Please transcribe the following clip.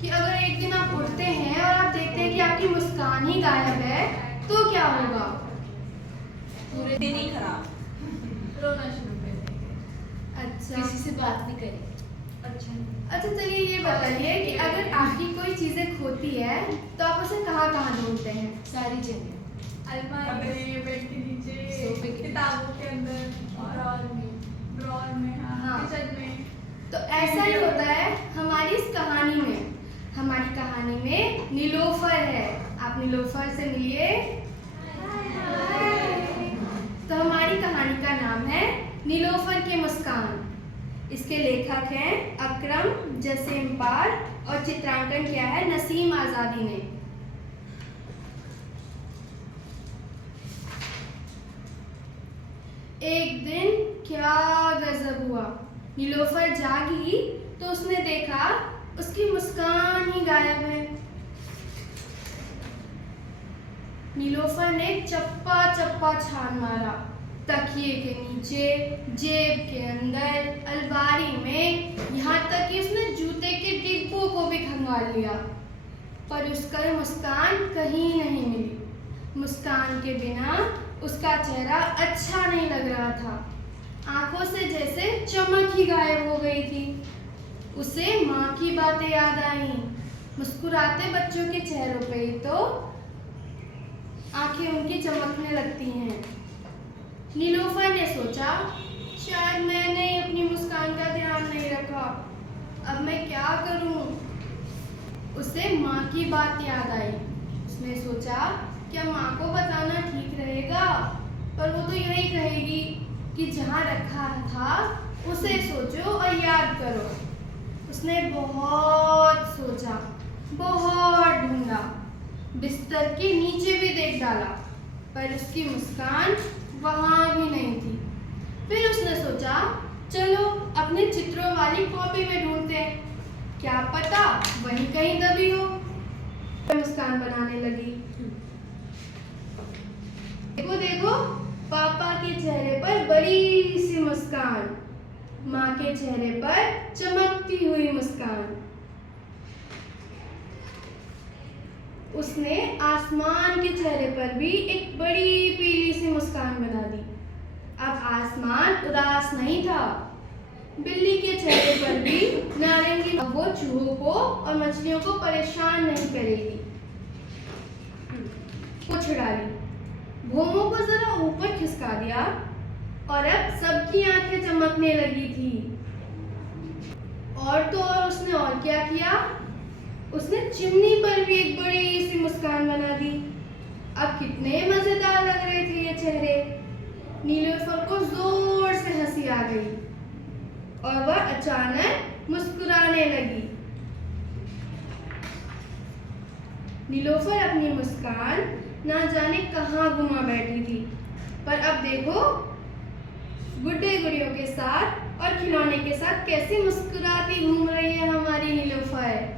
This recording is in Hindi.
कि अगर एक दिन आप उठते हैं और आप देखते हैं कि आपकी मुस्कान ही गायब है तो क्या होगा? पूरे दिन ही खराब, रोना शुरू कर देंगे, अच्छा किसी से बात नहीं करेंगे। अच्छा चलिए ये बताइए कि अगर आपकी कोई चीज़ें खोती है तो आप उसे कहाँ कहाँ ढूंढते हैं? सारी जगह, अलमारी में, बेड के नीचे, सोफे के किताबों के अंदर, ड्रॉर में, हाँ। किचन में। तो ऐसा ही होता है हमारी इस कहानी में। हमारी कहानी में नीलोफर है। आप नीलोफर से मिलिए। तो हमारी कहानी का नाम है नीलोफर की मुस्कान। इसके लेखक हैं अकरम जसीम पार और चित्रांकन किया है नसीम आजादी ने। एक दिन क्या गजब हुआ। नीलोफर जागी तो उसने देखा उसकी मुस्कान ही गायब है। नीलोफर ने चप्पा चप्पा छान मारा, तकिए के नीचे, जेब के अंदर, अलमारी में, यहाँ तक कि उसने जूते के डिब्बों को भी खंगाल लिया, पर उसका मुस्कान कहीं नहीं मिली। मुस्कान के बिना उसका चेहरा अच्छा नहीं लग रहा था। आंखों से जैसे चमक ही गायब हो गई थी। उसे माँ की बातें याद आई। मुस्कुराते बच्चों के चेहरों पे ही तो आंखें उनकी चमकने लगती हैं। नीलोफर ने सोचा, शायद मैंने अपनी मुस्कान का ध्यान नहीं रखा, अब मैं क्या करूं? उसे माँ की बात याद आई। उसने सोचा, क्या माँ को बताना ठीक रहेगा? पर वो तो यही कहेगी कि जहाँ रखा था उसे सोचो और याद करो। उसने बहुत सोचा, बहुत ढूंढा, बिस्तर के नीचे भी देख डाला, पर उसकी मुस्कान वहाँ भी नहीं थी। फिर उसने सोचा, चलो अपने चित्रों वाली कॉपी में ढूंढते हैं, क्या पता वहीं कहीं दबी हो। मुस्कान बनाने लगी। देखो देखो, पापा के चेहरे पर बड़ी सी मुस्कान, माँ के चेहरे पर चमकती हुई मुस्कान। उसने आसमान के चेहरे पर भी एक बड़ी पीली सी मुस्कान बना दी। अब आसमान उदास नहीं था। बिल्ली के चेहरे पर भी नारंगी, अब वो चूहों को और मछलियों को परेशान नहीं करेगी। पूंछ डाली, भौंहों को जरा ऊपर खिसका दिया और अब सबकी आंखें चमकने लगी थी। और तो और उसने और क्या किया, उसने चिमनी पर भी एक बड़ी सी मुस्कान बना दी। अब कितने मजेदार लग रहे थे ये चेहरे। नीलोफर को जोर से हंसी आ गई और वह अचानक मुस्कुराने लगी। नीलोफर अपनी मुस्कान ना जाने कहाँ घुमा बैठी थी, पर अब देखो गुड्डे गुड़ियों के साथ और खिलौने के साथ कैसी मुस्कुराती घूम रही है हमारी नीलोफर।